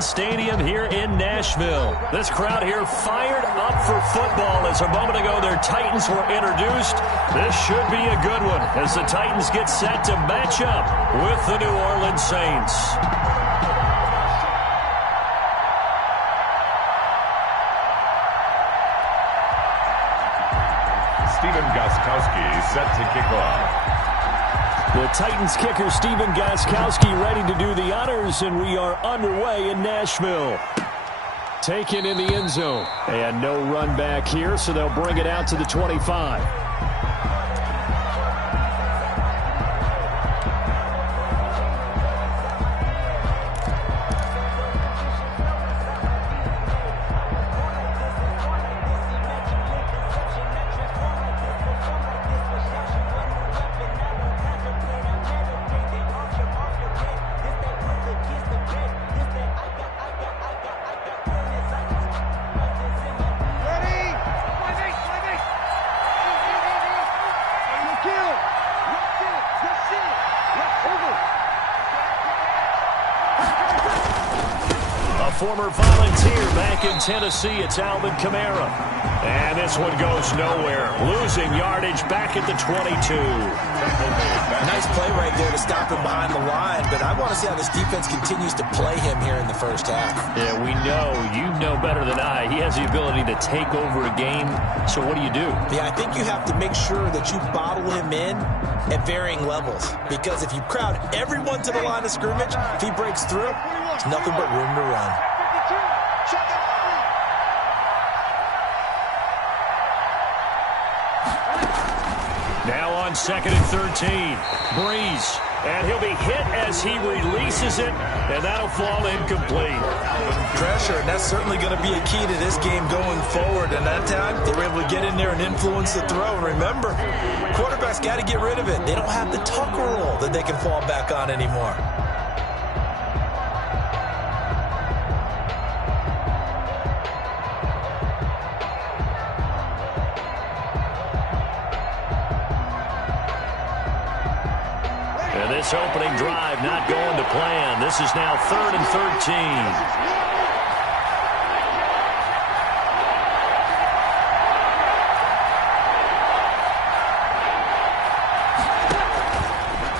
Nissan Stadium here in Nashville. This crowd here fired up for football as a moment ago their Titans were introduced. This should be a good one as the Titans get set to match up with the New Orleans Saints. Stephen Gostkowski set to kick off. The Titans kicker Stephen Gostkowski ready to do the honors, and we are underway in Nashville. Taken in the end zone. And no run back here, so they'll bring it out to the 25. Former volunteer back in Tennessee, it's Alvin Kamara. And this one goes nowhere. Losing yardage back at the 22. Nice play right there to stop him behind the line, but I want to see how this defense continues to play him here in the first half. Yeah, we know. You know better than I. He has the ability to take over a game, so what do you do? Yeah, I think you have to make sure that you bottle him in at varying levels, because if you crowd everyone to the line of scrimmage, if he breaks through, there's nothing but room to run. Now on 2nd and 13, Breeze, and he'll be hit as he releases it, and that'll fall incomplete. Pressure, and that's certainly going to be a key to this game going forward, and that time they were able to get in there and influence the throw. And remember, quarterbacks got to get rid of it. They don't have the tuck rule that they can fall back on anymore. This opening drive not going to plan. This is now 3rd and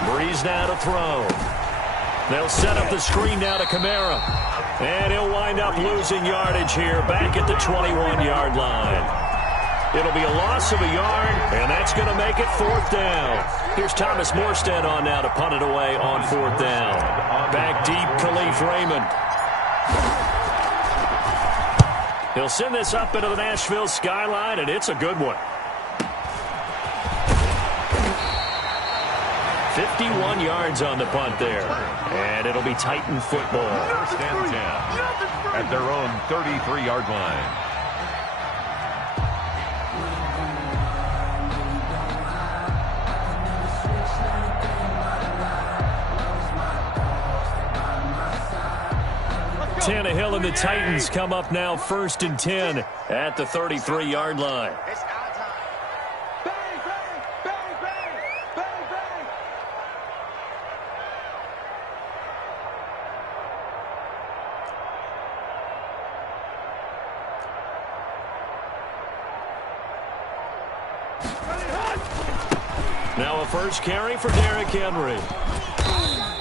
13. Breeze now to throw. They'll set up the screen now to Kamara. And he'll wind up losing yardage here back at the 21-yard line. It'll be a loss of a yard, and that's going to make it 4th down. Here's Thomas Morstead on now to punt it away on 4th down. Back deep, Khalif Raymond. He'll send this up into the Nashville skyline, and it's a good one. 51 yards on the punt there. And it'll be Titan football. 1st and 10 at their own 33-yard line. Tannehill and the Titans come up now 1st and 10 at the 33-yard line. Now a first carry for Derrick Henry.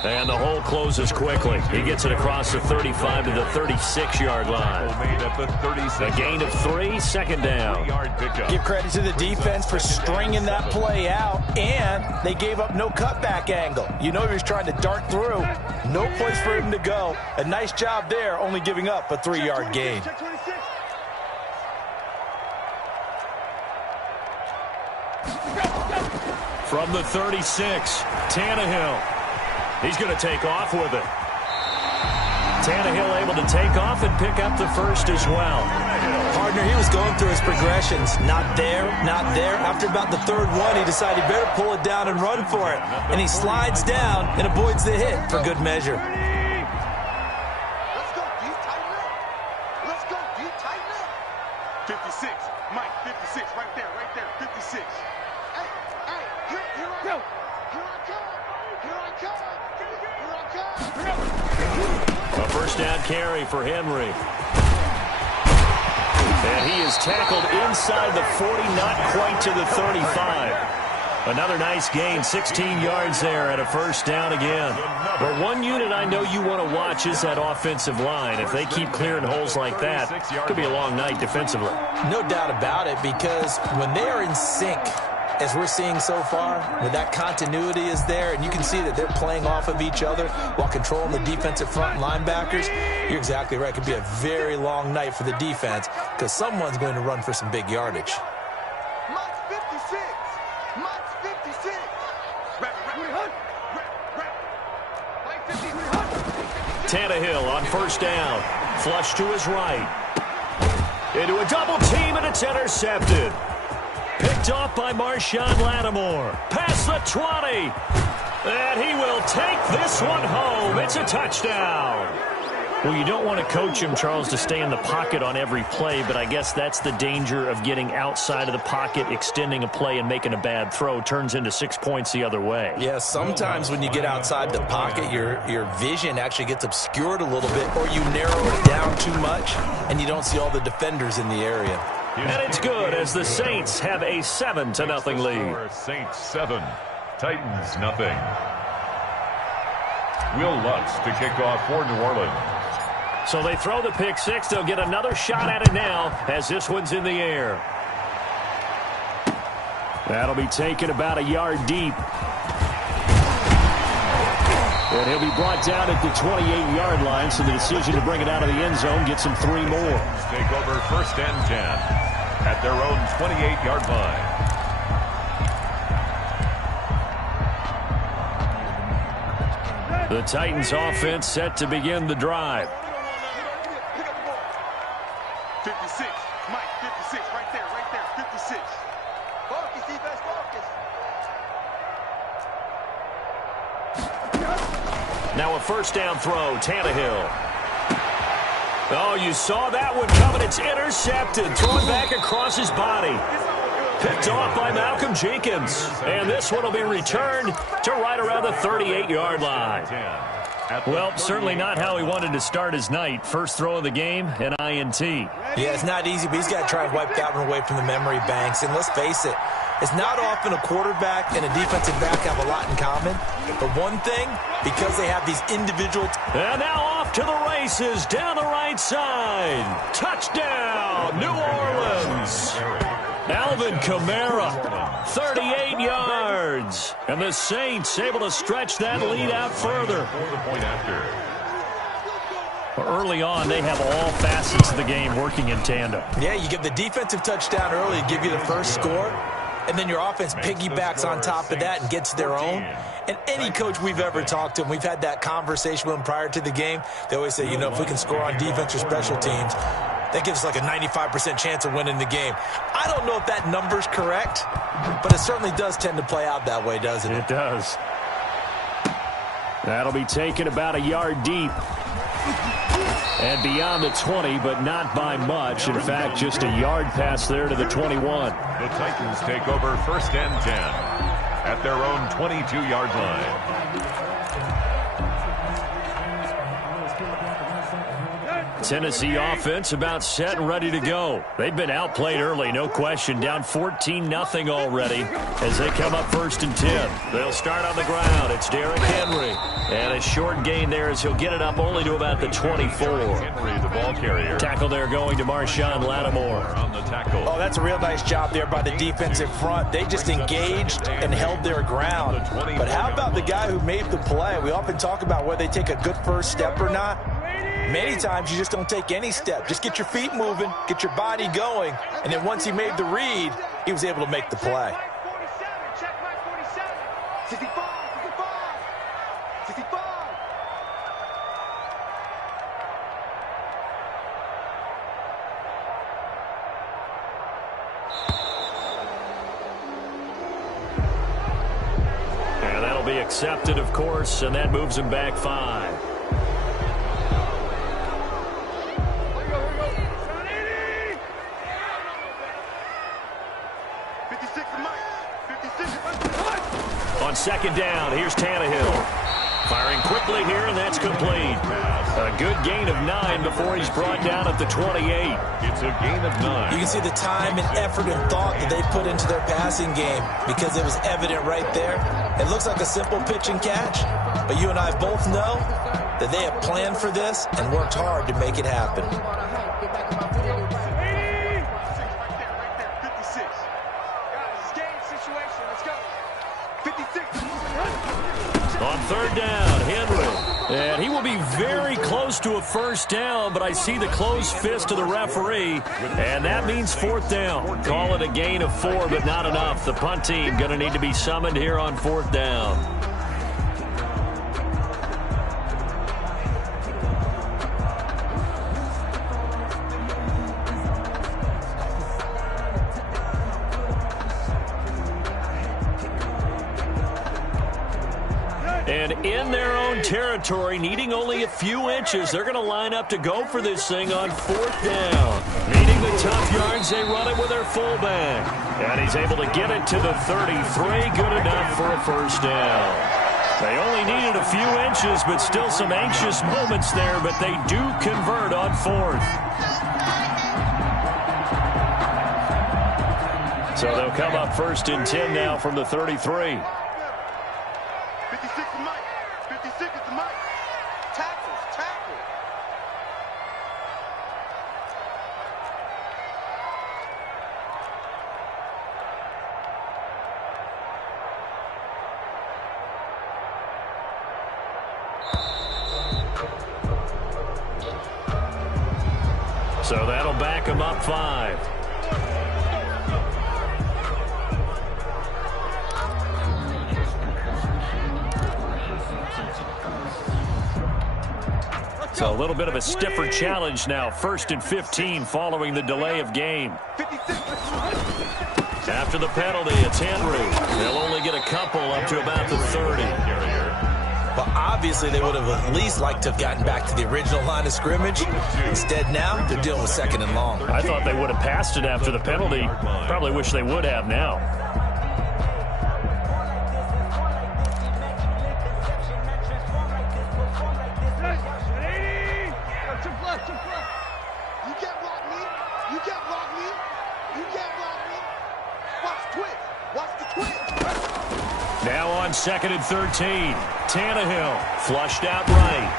And the hole closes quickly. He gets it across the 35 to the 36-yard line. A gain of 3, 2nd down. Give credit to the defense for stringing that play out, and they gave up no cutback angle. You know he was trying to dart through. No place for him to go. A nice job there, only giving up a 3-yard gain. From the 36, Tannehill. He's going to take off with it. Tannehill able to take off and pick up the first as well. Partner, he was going through his progressions. Not there, not there. After about the 3rd one, he decided he better pull it down and run for it. And he slides down and avoids the hit for good measure. Let's go. Do you tighten up? Let's go. Do you tighten up? 56. Mike, 56. Right there. 56. Hey, here I go. Here I come. A first down carry for Henry. And he is tackled inside the 40, not quite to the 35. Another nice gain, 16 yards there and a first down again. But one unit I know you want to watch is that offensive line. If they keep clearing holes like that, it could be a long night defensively. No doubt about it, because when they are in sync, as we're seeing so far, when that continuity is there, and you can see that they're playing off of each other while controlling the defensive front linebackers, you're exactly right. It could be a very long night for the defense because someone's going to run for some big yardage. Tannehill on first down. Flush to his right. Into a double team, and it's intercepted. Picked off by Marshawn Lattimore. Past the 20. And he will take this one home. It's a touchdown. Well, you don't want to coach him, Charles, to stay in the pocket on every play, but I guess that's the danger of getting outside of the pocket, extending a play, and making a bad throw. Turns into 6 points the other way. Yeah, sometimes when you get outside the pocket, your vision actually gets obscured a little bit, or you narrow it down too much, and you don't see all the defenders in the area. And it's good as the Saints have a 7-0 lead. Saints 7, Titans nothing. Will Lutz to kick off for New Orleans. So they throw the pick six. They'll get another shot at it now as this one's in the air. That'll be taken about a yard deep. And he'll be brought down at the 28-yard line, so the decision to bring it out of the end zone gets him 3 more. Take over first and 10 at their own 28-yard line. The Titans offense set to begin the drive. 56, Mike, 56, right there, 56. Focus, defense, focus. Now a first down throw, Tannehill. Oh, you saw that one coming. It's intercepted. Thrown back across his body. Picked off by Malcolm Jenkins. And this one will be returned to right around the 38-yard line. Well, certainly not how he wanted to start his night. First throw of the game, an INT. Yeah, it's not easy, but he's got to try and wipe that one away from the memory banks. And let's face it, it's not often a quarterback and a defensive back have a lot in common. But one thing, because they have these individual... And now off to the races down the right side. Touchdown, New Orleans. Alvin Kamara, 38 yards. And the Saints able to stretch that lead out further. Early on, they have all facets of the game working in tandem. Yeah, you get the defensive touchdown early, give you the first score, and then your offense piggybacks on top of that and gets their own. And any coach we've ever talked to, and we've had that conversation with them prior to the game, they always say, you know, if we can score on defense or special teams, that gives us like a 95% chance of winning the game. I don't know if that number's correct, but it certainly does tend to play out that way, doesn't it? It does. That'll be taken about a yard deep. And beyond the 20, but not by much. In fact, just a yard pass there to the 21. The Titans take over first and 10 at their own 22-yard line. Tennessee offense about set and ready to go. They've been outplayed early, no question. Down 14-0 already as they come up first and 10. They'll start on the ground. It's Derrick Henry. And a short gain there as he'll get it up only to about the 24. Henry, the ball carrier. Tackle there going to Marshawn Lattimore. On the tackle. Oh, that's a real nice job there by the defensive front. They just engaged and held their ground. But how about the guy who made the play? We often talk about whether they take a good first step or not. Many times you just don't take any step. Just get your feet moving, get your body going, and then once he made the read, he was able to make the play. And that'll be accepted, of course, and that moves him back 5. On second down. Here's Tannehill. Firing quickly here, and that's complete. A good gain of 9 before he's brought down at the 28. It's a gain of 9. You can see the time and effort and thought that they put into their passing game because it was evident right there. It looks like a simple pitch and catch, but you and I both know that they have planned for this and worked hard to make it happen. On third down, Henry. And he will be very close to a first down, but I see the closed fist of the referee, and that means fourth down. Call it a gain of 4, but not enough. The punt team going to need to be summoned here on fourth down. And in their own territory, needing only a few inches, they're going to line up to go for this thing on fourth down. Needing the tough yards, they run it with their fullback. And he's able to get it to the 33, good enough for a first down. They only needed a few inches, but still some anxious moments there, but they do convert on fourth. So they'll come up first and 10 now from the 33. 56 is Mike. 56 is the Mike. Tackles, tackle. So that'll back him up 5. So a little bit of a stiffer challenge now. First and 15 following the delay of game. After the penalty, it's Henry. They'll only get a couple up to about the 30. Well, obviously they would have at least liked to have gotten back to the original line of scrimmage. Instead now, they're dealing with second and long. I thought they would have passed it after the penalty. Probably wish they would have now. Now on second and 13. Tannehill flushed out right.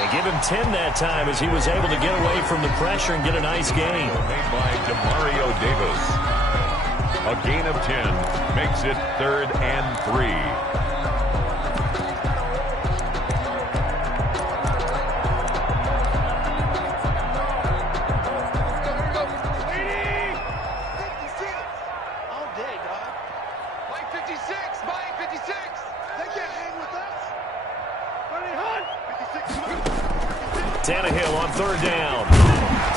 And give him 10 that time as he was able to get away from the pressure and get a nice gain. Made by Demario Davis. A gain of 10 makes it 3rd and 3. Tannehill on third down.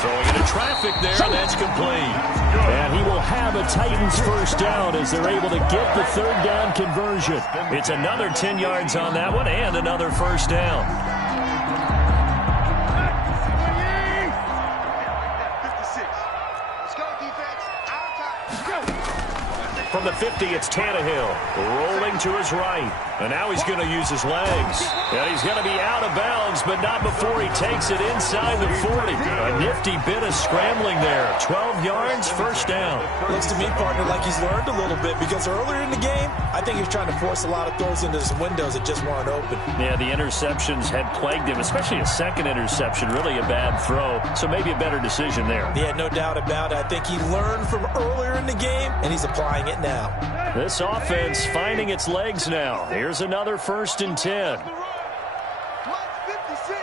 Throwing into traffic there, and that's complete. And he will have a Titans first down as they're able to get the third down conversion. It's another 10 yards on that one and another first down. 56. Let's go, defense. Out of time. From the 50, it's Tannehill rolling to his right. And now he's going to use his legs. And he's going to be out of bounds, but not before he takes it inside the 40. A nifty bit of scrambling there. 12 yards, first down. Looks to me, partner, like he's learned a little bit because earlier in the game, I think he was trying to force a lot of throws into some windows that just weren't open. Yeah, the interceptions had plagued him, especially a second interception. Really a bad throw, so maybe a better decision there. Yeah, no doubt about it. I think he learned from earlier in the game, and he's applying it now. This offense finding its legs now. Here's another first and 10. Mike's 56.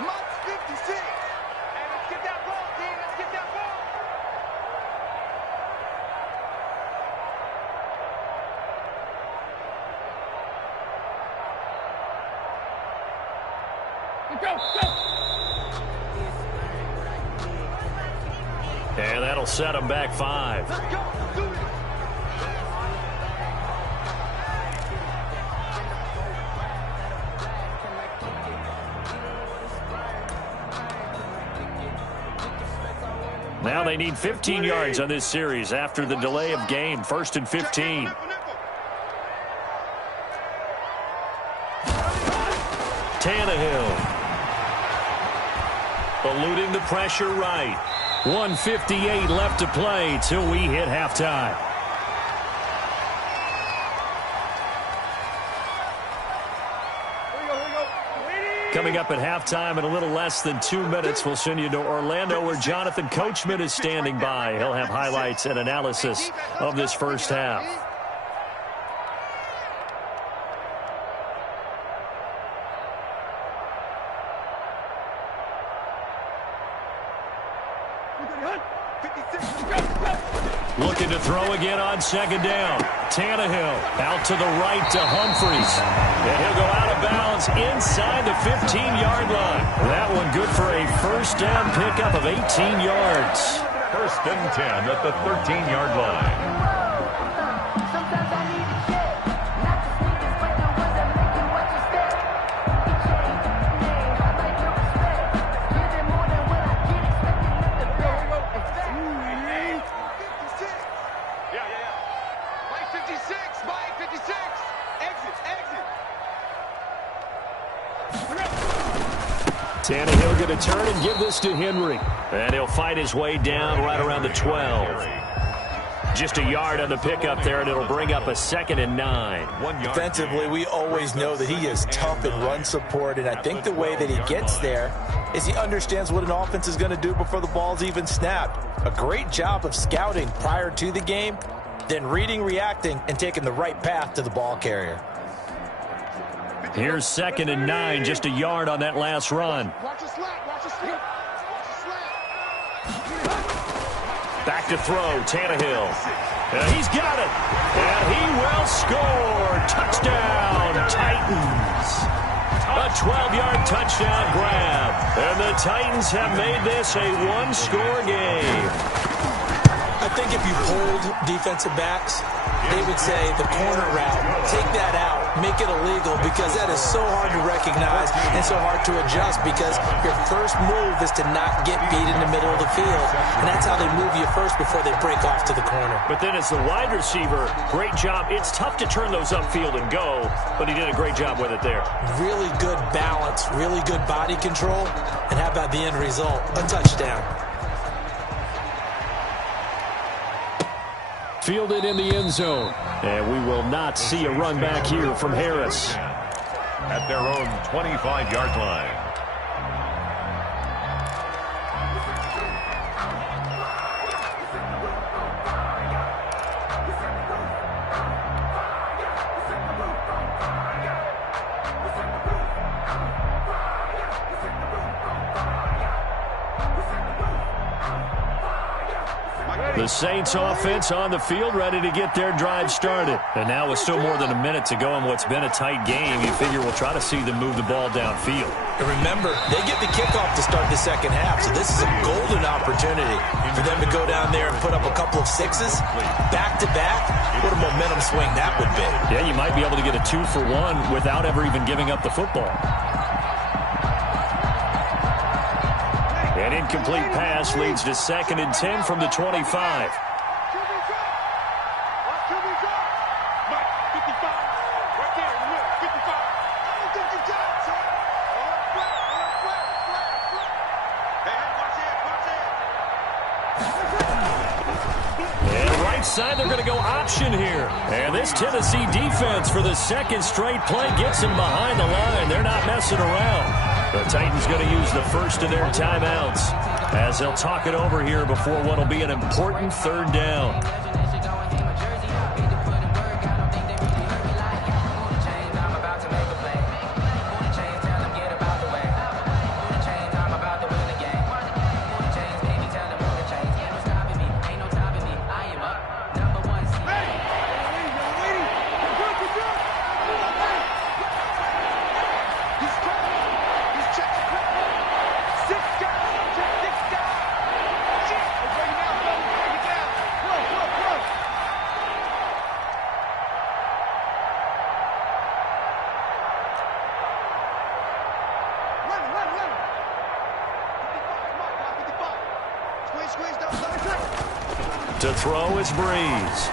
Mike's 56. Hey, let's get that ball, team. Let's get that ball. Go. And that'll set him back 5. Let's go. Do it. Now they need 15 yards on this series after the delay of game. First and 15. eluding the pressure right. 1:58 left to play till we hit halftime. Coming up at halftime in a little less than 2 minutes, we'll send you to Orlando where Jonathan Coachman is standing by. He'll have highlights and analysis of this first half. Looking to throw again on second down. Tannehill out to the right to Humphries. And he'll go out of bounds inside the 15-yard line. That one good for a first down pickup of 18 yards. First and 10 at the 13-yard line. Tannehill going to turn and give this to Henry. And he'll fight his way down right around the 12. Just a yard on the pickup there, and it'll bring up a 2nd and 9. Defensively, we always know that he is tough in run support, and I think the way that he gets there is he understands what an offense is going to do before the ball's even snapped. A great job of scouting prior to the game, then reading, reacting, and taking the right path to the ball carrier. Here's 2nd and 9, just a yard on that last run. Back to throw, Tannehill. And he's got it. And he will score. Touchdown, Titans. A 12-yard touchdown grab. And the Titans have made this a one-score game. I think if you polled defensive backs, they would say the corner route, take that out, make it illegal, because that is so hard to recognize and so hard to adjust, because your first move is to not get beat in the middle of the field. And that's how they move you first before they break off to the corner. But then as the wide receiver, great job. It's tough to turn those upfield and go, but he did a great job with it there. Really good balance, really good body control, and how about the end result? A touchdown. Fielded in the end zone. And we will not see a run back here from Harris. At their own 25-yard line. The Saints offense on the field, ready to get their drive started. And now with still more than a minute to go in what's been a tight game, you figure we'll try to see them move the ball downfield. And remember, they get the kickoff to start the second half, so this is a golden opportunity for them to go down there and put up a couple of sixes back-to-back. What a momentum swing that would be. Yeah, you might be able to get a 2-for-1 without ever even giving up the football. An incomplete pass leads to 2nd and 10 from the 25. And right side, they're going to go option here. And this Tennessee defense for the second straight play gets them behind the line. They're not messing around. The Titans going to use the first of their timeouts as they'll talk it over here before what will be an important 3rd down. To throw is Breeze.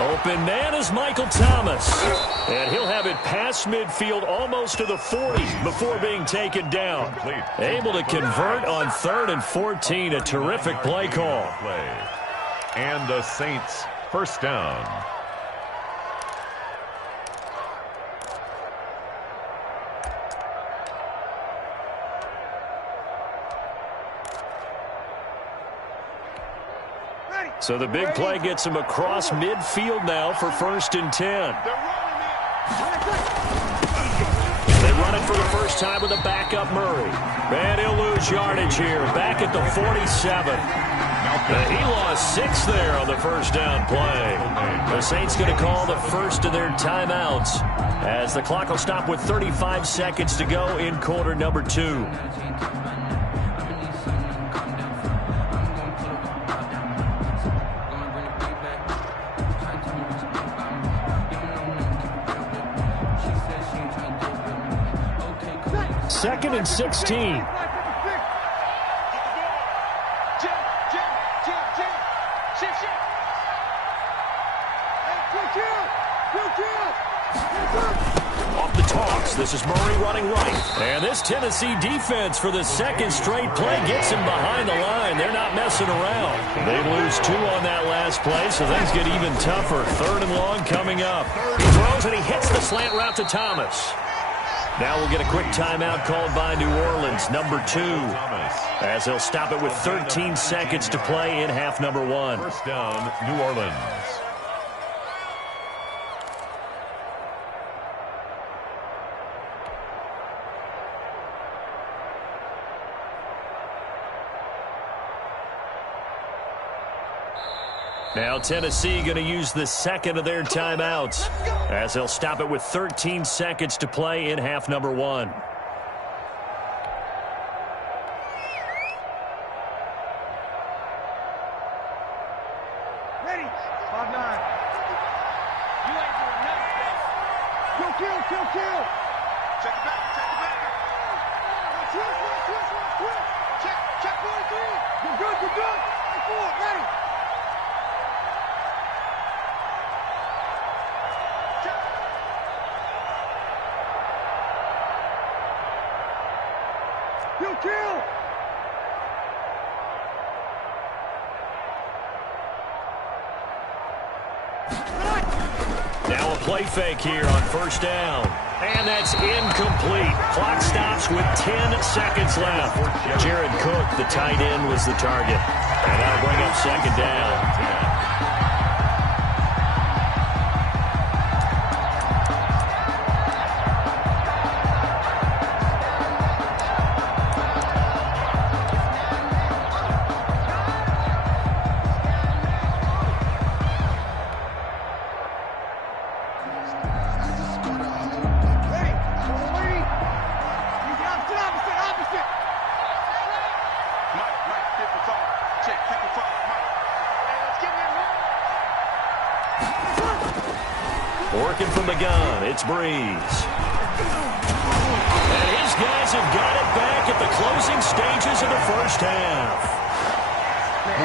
Open man is Michael Thomas. And he'll have it past midfield almost to the 40 before being taken down. Able to convert on 3rd and 14. A terrific play call. And the Saints first down. So the big play gets him across midfield now for 1st and 10. They run it for the first time with a backup Murray. And he'll lose yardage here. Back at the 47. He lost 6 there on the first down play. The Saints going to call the first of their timeouts as the clock will stop with 35 seconds to go in quarter number 2. Second and 16. Off the toss, this is Murray running right. And this Tennessee defense for the second straight play gets him behind the line. They're not messing around. They lose 2 on that last play, so things get even tougher. 3rd and long coming up. He throws and he hits the slant route to Thomas. Now we'll get a quick timeout called by New Orleans, number 2, as they'll stop it with 13 seconds to play in half number 1. First down, New Orleans. Now Tennessee going to use the second of their timeouts as they'll stop it with 13 seconds to play in half number 1. Ready. 5-9. You ain't doing nothing. Kill. Check it back. Switch. Check 43. You're good. 4, ready. Kill! Now a play fake here on first down. And that's incomplete. Clock stops with 10 seconds left. Jared Cook, the tight end, was the target. And that'll bring up second down. Working from the gun, it's Breeze. And his guys have got it back at the closing stages of the first half.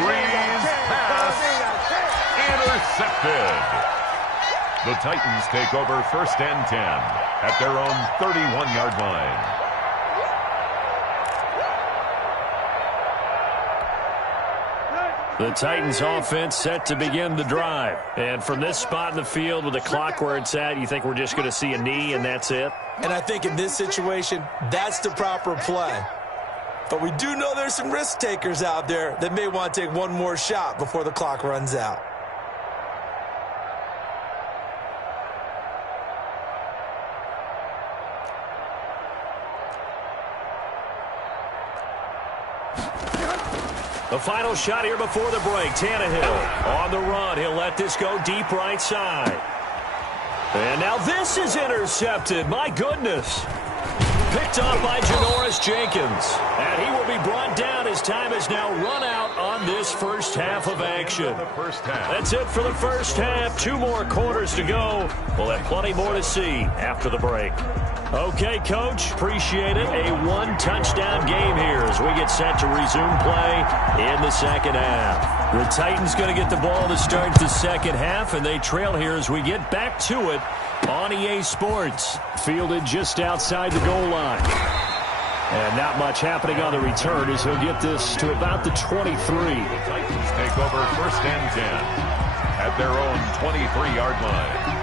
Breeze pass intercepted. The Titans take over 1st and 10 at their own 31-yard line. The Titans offense set to begin the drive. And from this spot in the field with the clock where it's at, you think we're just going to see a knee and that's it? And I think in this situation, that's the proper play. But we do know there's some risk takers out there that may want to take one more shot before the clock runs out. The final shot here before the break. Tannehill on the run. He'll let this go deep right side. And now this is intercepted. My goodness. picked off by Janoris Jenkins. And he will be brought down. His time has now run out on this first half of action. That's it for the first half. 2 more quarters to go. We'll have plenty more to see after the break. Okay, Coach, appreciate it. A 1-touchdown game here as we get set to resume play in the second half. The Titans going to get the ball to start the second half, and they trail here as we get back to it on EA Sports. Fielded just outside the goal line. And not much happening on the return as he'll get this to about the 23. The Titans take over first and 10 at their own 23-yard line.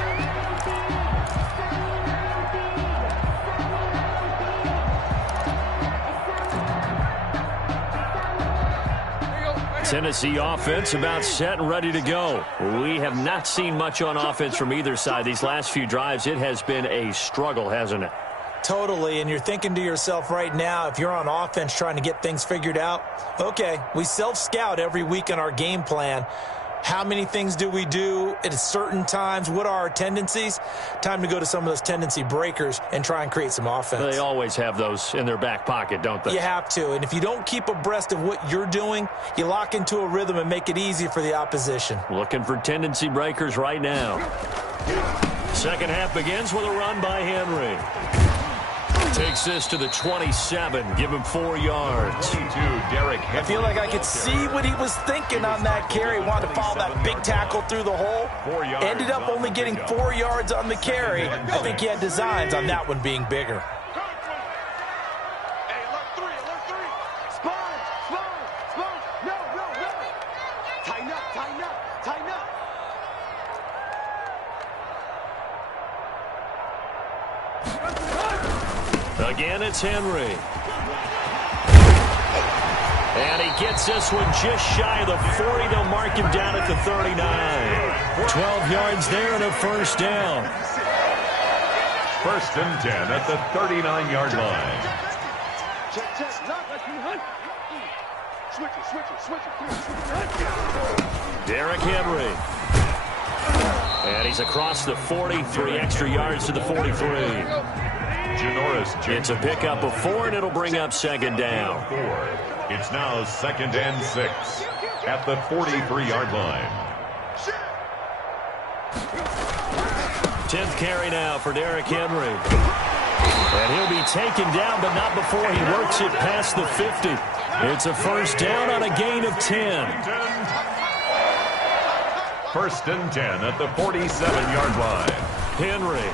Tennessee offense about set and ready to go. We have not seen much on offense from either side. These last few drives, it has been a struggle, hasn't it? Totally, and you're thinking to yourself right now, if you're on offense trying to get things figured out, okay, we self-scout every week on our game plan. How many things do we do at certain times? What are our tendencies? Time to go to some of those tendency breakers and try and create some offense. They always have those in their back pocket, don't they? You have to, and if you don't keep abreast of what you're doing, you lock into a rhythm and make it easy for the opposition. Looking for tendency breakers right now. Second half begins with a run by Henry. Takes this to the 27. Give him 4 yards. I feel like I could see what he was thinking on that carry. Wanted to follow that big tackle through the hole. Ended up only getting 4 yards on the carry. I think he had designs on that one being bigger. Hey, alert 3, alert 3. Spawn, spawn, spawn. No, no, no. Tighten up, tighten up, tighten up. Again, it's Henry. And he gets this one just shy of the 40. They'll mark him down at the 39. 12 yards there and a first down. First and 10 at the 39-yard line. Check, check. Switch it. Derrick Henry. And he's across the 40. 3 extra yards to the 43. It's a pickup of 4, and it'll bring up second down. It's now second and 6 at the 43-yard line. 10th carry now for Derrick Henry. And he'll be taken down, but not before he works it past the 50. It's a first down on a gain of 10. First and 10 at the 47-yard line. Henry.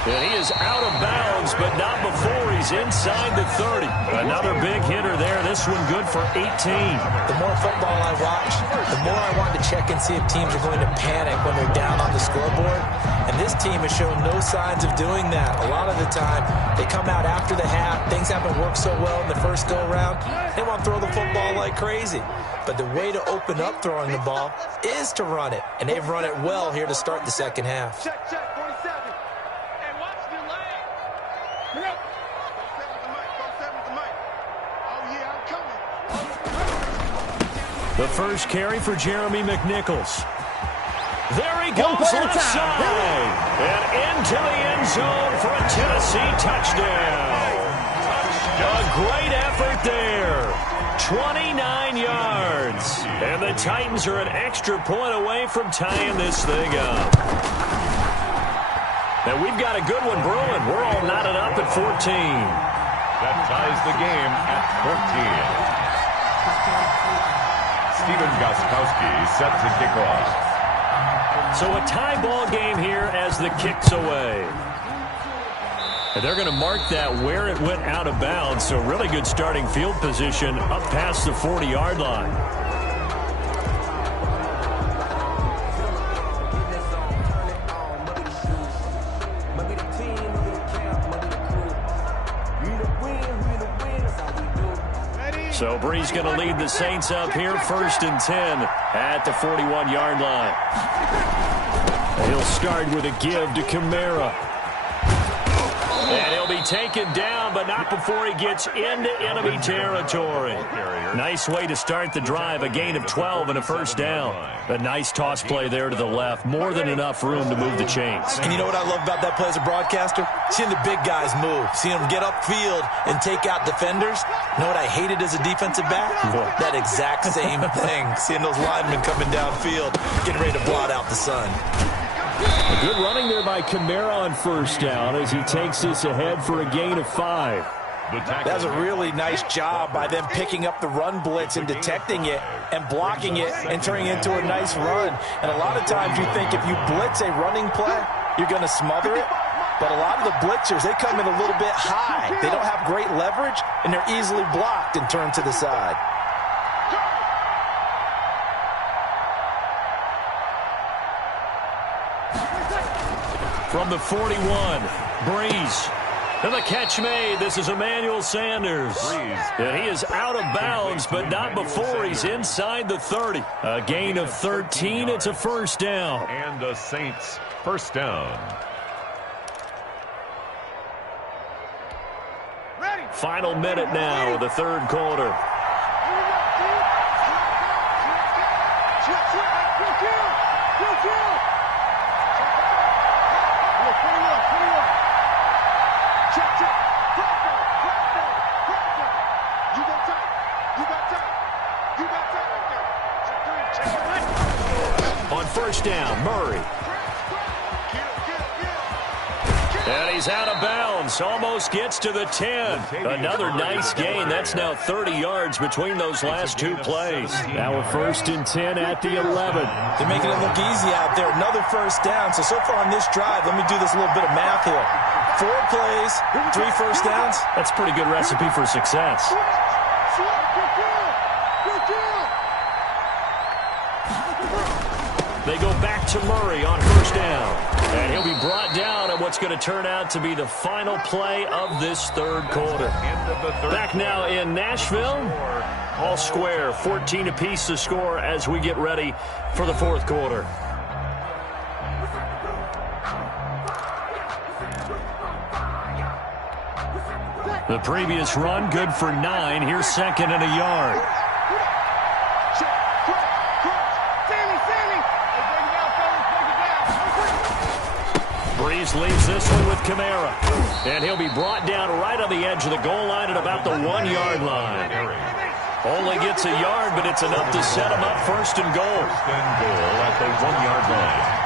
And he is out of bounds, but not before he's inside the 30. Another big hitter there. This one good for 18. The more football I watch, the more I want to check and see if teams are going to panic when they're down on the scoreboard. And this team has shown no signs of doing that. A lot of the time, they come out after the half. Things haven't worked so well in the first go-around. They want to throw the football like crazy. But the way to open up throwing the ball is to run it. And they've run it well here to start the second half. Check, 47. The first carry for Jeremy McNichols. There he goes left side. And into the end zone for a Tennessee touchdown. A great effort there. 29 yards. And the Titans are an extra point away from tying this thing up. And we've got a good one brewing. We're all knotted up at 14. That ties the game at 14. Steven Gostkowski set to kick off. So a tie ball game here as the kick's away. And they're going to mark that where it went out of bounds. So really good starting field position up past the 40-yard line. So Bree's going to lead the Saints up here, first and 10 at the 41-yard line. He'll start with a give to Kamara. And he'll be be taken down, but not before he gets into enemy territory. Nice way to start the drive, a gain of 12 and a first down. A nice toss play there to the left. More than enough room to move the chains. And you know what I love about that play as a broadcaster? Seeing the big guys move, seeing them get upfield and take out defenders. You know what I hated as a defensive back? That exact same thing. Seeing those linemen coming downfield, getting ready to blot out the sun. A good running there by Kamara on first down as he takes this ahead for a gain of 5. That's a really nice job by them picking up the run blitz and detecting it and blocking it and turning it into a nice run. And a lot of times you think if you blitz a running play, you're going to smother it. But a lot of the blitzers, they come in a little bit high. They don't have great leverage, and they're easily blocked and turned to the side. From the 41, Breeze. And the catch made. This is Emmanuel Sanders. And he is out of bounds, but not before he's inside the 30. A gain of 13. It's a first down. And the Saints first down. Final minute now of the third quarter. On first down, Murray. And he's out of bounds. Almost gets to the 10. Another nice gain. That's now 30 yards between those last two plays. Now a 1st and 10 at the 11. They're making it look easy out there. Another first down. So far on this drive, let me do this little bit of math here. 4 plays, 3 first downs. That's a pretty good recipe for success. They go back to Murray on first down. And he'll be brought down at what's going to turn out to be the final play of this third quarter. Back now in Nashville. All square, 14 apiece to score as we get ready for the fourth quarter. The previous run, good for 9. Here's 2nd and a yard. Breeze leaves this one with Kamara. And he'll be brought down right on the edge of the goal line at about the 1-yard line. Only gets a yard, but it's enough to set him up 1st and goal. 1st and goal at the 1-yard line.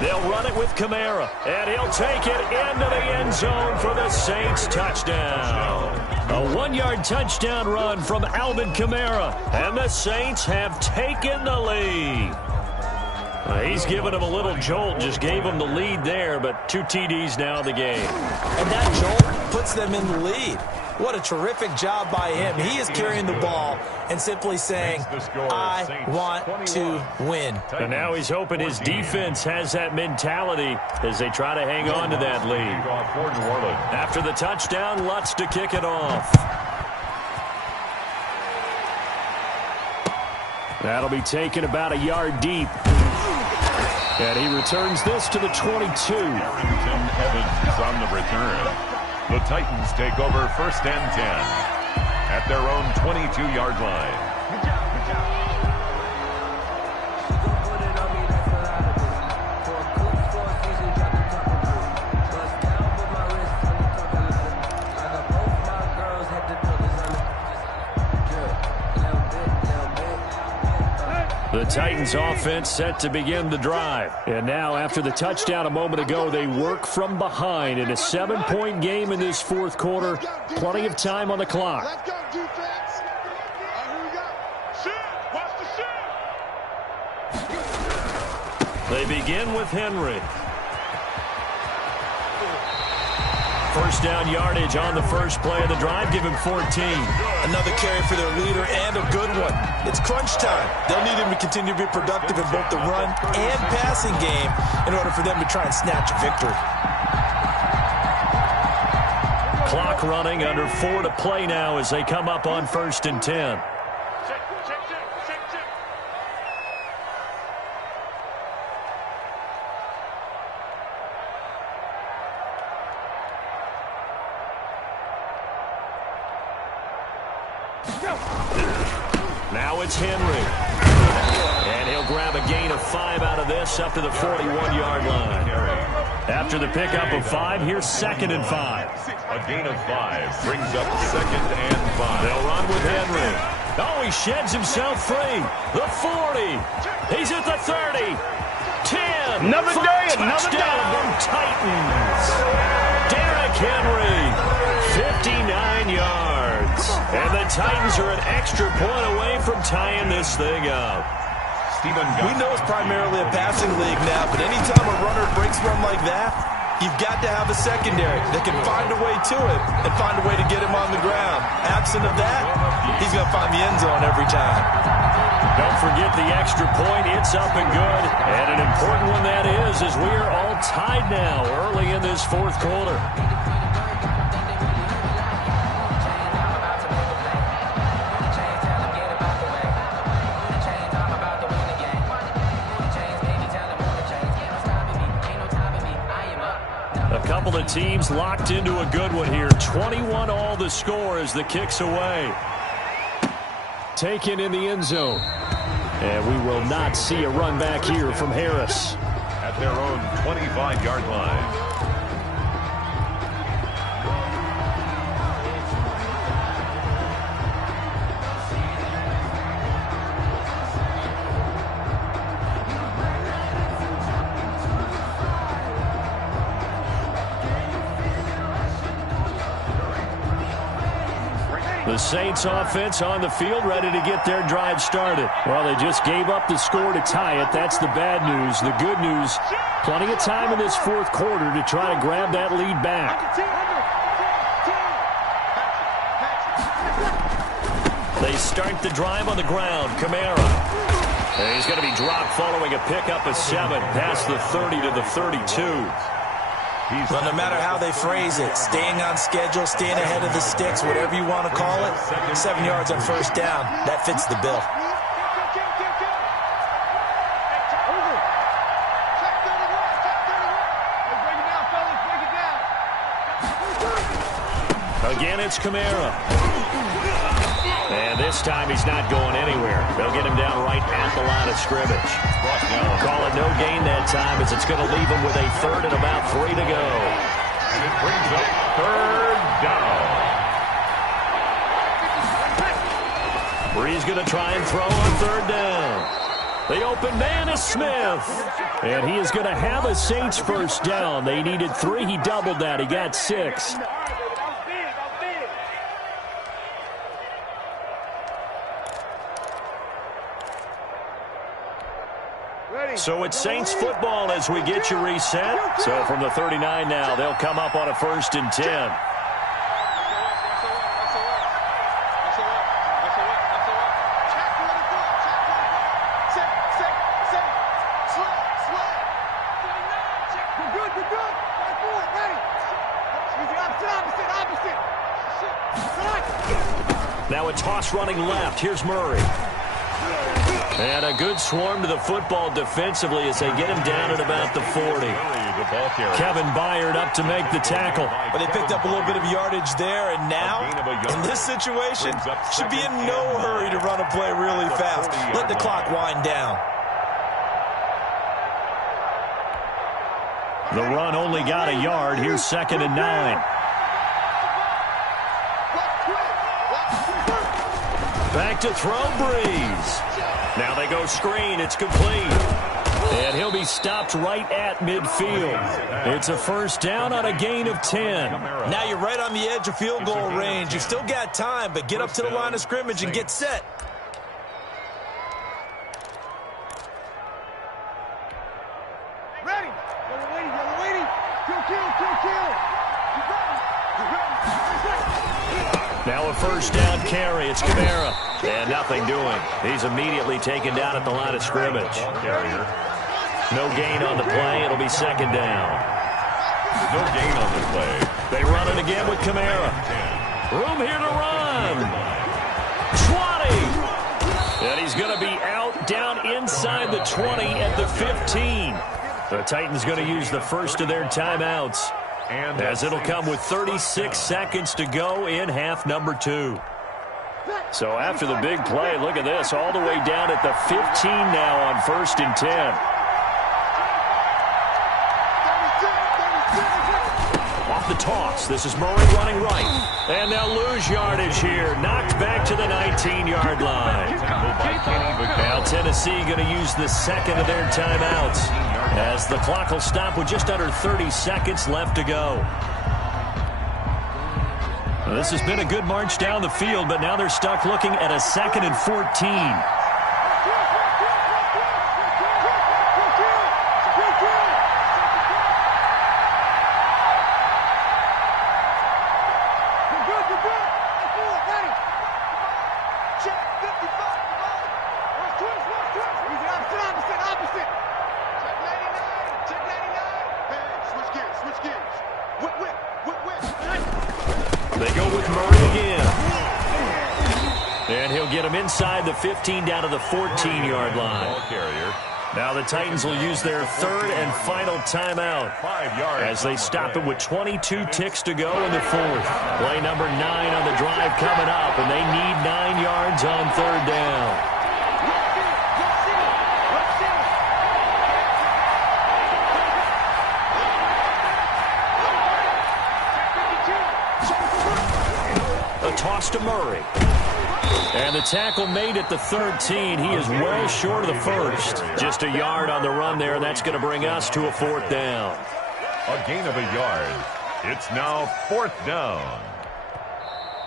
They'll run it with Kamara, and he'll take it into the end zone for the Saints touchdown. A 1-yard touchdown run from Alvin Kamara, and the Saints have taken the lead. He's given him a little jolt, just gave him the lead there, but 2 TDs now in the game. And that jolt puts them in the lead. What a terrific job by him. He is carrying the ball and simply saying, I want to win. And now he's hoping his defense has that mentality as they try to hang on to that lead. After the touchdown, Lutz to kick it off. That'll be taken about a yard deep. And he returns this to the 22. Evans is on the return. The Titans take over 1st and 10 at their own 22-yard line. The Titans offense set to begin the drive. And now after the touchdown a moment ago, they work from behind in a 7-point game in this fourth quarter. Plenty of time on the clock. Let's go, defense. Here we go. Shoot. Watch the shoot. They begin with Henry. First down yardage on the first play of the drive. Give him 14. Another carry for their leader and a good one. It's crunch time. They'll need him to continue to be productive in both the run and passing game in order for them to try and snatch a victory. Clock running, under 4 to play now as they come up on 1st and 10. Now it's Henry. And he'll grab a gain of 5 out of this up to the 41-yard line. After the pickup of 5, here's 2nd and 5. A gain of 5 brings up 2nd and 5. They'll run with Henry. Oh, he sheds himself free. The 40. He's at the 30. 10. Another day, another Touchdown, Titans. Derrick Henry, 59 yards. And the Titans are an extra point away from tying this thing up. We know it's primarily a passing league now, but anytime a runner breaks one like that, you've got to have a secondary that can find a way to it and find a way to get him on the ground. Absent of that, he's going to find the end zone every time. Don't forget the extra point. It's up and good. And an important one that is, as we are all tied now early in this 4th quarter. A couple of teams locked into a good one here. 21 all the score as the kick's away. Taken in the end zone. And we will not see a run back here from Harris. At their own 25-yard line. The Saints offense on the field, ready to get their drive started. Well, they just gave up the score to tie it. That's the bad news. The good news, plenty of time in this 4th quarter to try to grab that lead back. They start the drive on the ground. Kamara. And he's going to be dropped following a pickup of 7 past the 30 to the 32. Well, no matter how they phrase it, staying on schedule, staying ahead of the sticks, whatever you want to call it, 7 yards on 1st down, that fits the bill. Again, it's Kamara. And this time he's not going anywhere. They'll get him down right at the line of scrimmage. Call it no gain that time as it's going to leave him with a 3rd and about 3 to go. And it brings up 3rd down. Bree's going to try and throw on 3rd down. The open man is Smith. And he is going to have a Saints 1st down. They needed 3. He doubled that. He got 6. So it's Saints football as we get you reset. So from the 39 now, they'll come up on a 1st and 10. Now a toss running left. Here's Murray. And a good swarm to the football defensively as they get him down at about the 40. Kevin Byard up to make the tackle. But they picked up a little bit of yardage there, and now, in this situation, should be in no hurry to run a play really fast. Let the clock wind down. The run only got a yard. Here's 2nd and 9. Back to throw, Breeze. Now they go screen. It's complete. And he'll be stopped right at midfield. It's a 1st down on a gain of 10. Now you're right on the edge of field goal range. You've still got time, but get up to the line of scrimmage and get set. Ready. Yellow lady. Kill. You got it. Now a first down carry. It's Kamara. And nothing doing. He's immediately taken down at the line of scrimmage. No gain on the play. It'll be second down. No gain on the play. They run it again with Kamara. Room here to run. 20. And he's going to be out down inside the 20 at the 15. The Titans going to use the first of their timeouts, and as it'll come with 36 seconds to go in half number 2. So after the big play, look at this, all the way down at the 15 now on 1st and 10. Off the toss, this is Murray running right. And they'll lose yardage here, knocked back to the 19-yard line. Now Tennessee going to use the second of their timeouts, as the clock will stop with just under 30 seconds left to go. Well, this has been a good march down the field, but now they're stuck looking at a 2nd and 14. They go with Murray again. And he'll get him inside the 15 down to the 14-yard line. Now the Titans will use their third and final timeout as they stop it with 22 ticks to go in the fourth. Play number 9 on the drive coming up, and they need 9 yards on third down. Toss to Murray. And the tackle made at the 13. He is well short of the first. Just a yard on the run there. That's going to bring us to a 4th down. A gain of a yard. It's now 4th down.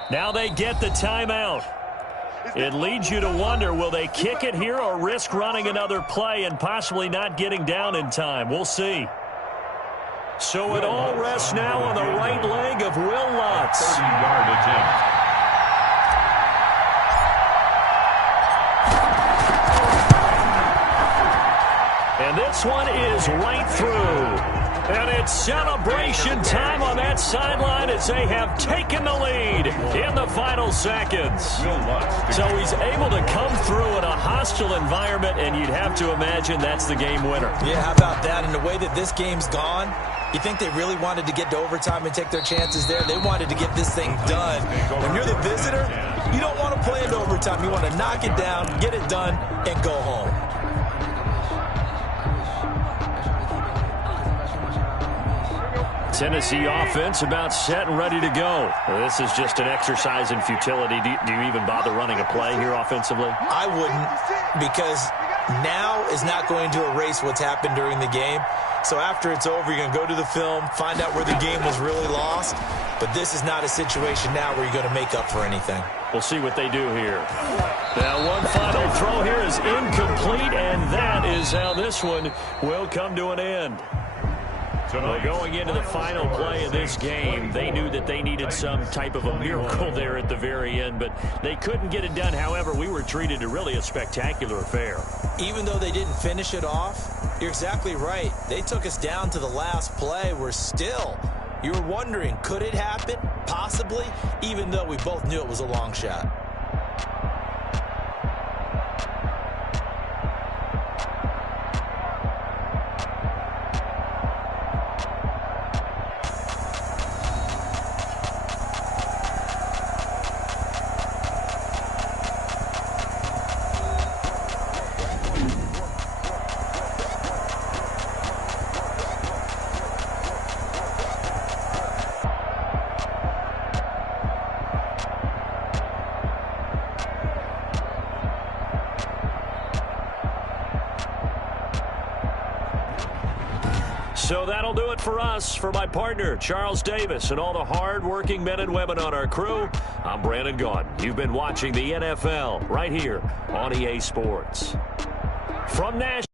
Now they get the timeout. It leads you to wonder, will they kick it here or risk running another play and possibly not getting down in time? We'll see. So it all rests now on the right leg of Will Lutz. 30-yard attempt. And this one is right through. And it's celebration time on that sideline as they have taken the lead in the final seconds. So he's able to come through in a hostile environment, and you'd have to imagine that's the game winner. Yeah, how about that? And the way that this game's gone, you think they really wanted to get to overtime and take their chances there? They wanted to get this thing done. When you're the visitor, you don't want to play into overtime. You want to knock it down, get it done, and go home. Tennessee offense about set and ready to go. This is just an exercise in futility. Do you even bother running a play here offensively? I wouldn't, because now is not going to erase what's happened during the game. So after it's over, you're going to go to the film, find out where the game was really lost. But this is not a situation now where you're going to make up for anything. We'll see what they do here. Now one final throw here is incomplete, and that is how this one will come to an end. Well, going into the final play of this game, they knew that they needed some type of a miracle there at the very end, but they couldn't get it done. However, we were treated to really a spectacular affair. Even though they didn't finish it off, you're exactly right. They took us down to the last play. You were wondering, could it happen? Possibly, even though we both knew it was a long shot. So that'll do it for us. For my partner, Charles Davis, and all the hard-working men and women on our crew, I'm Brandon Gaudin. You've been watching the NFL right here on EA Sports. From Nashville.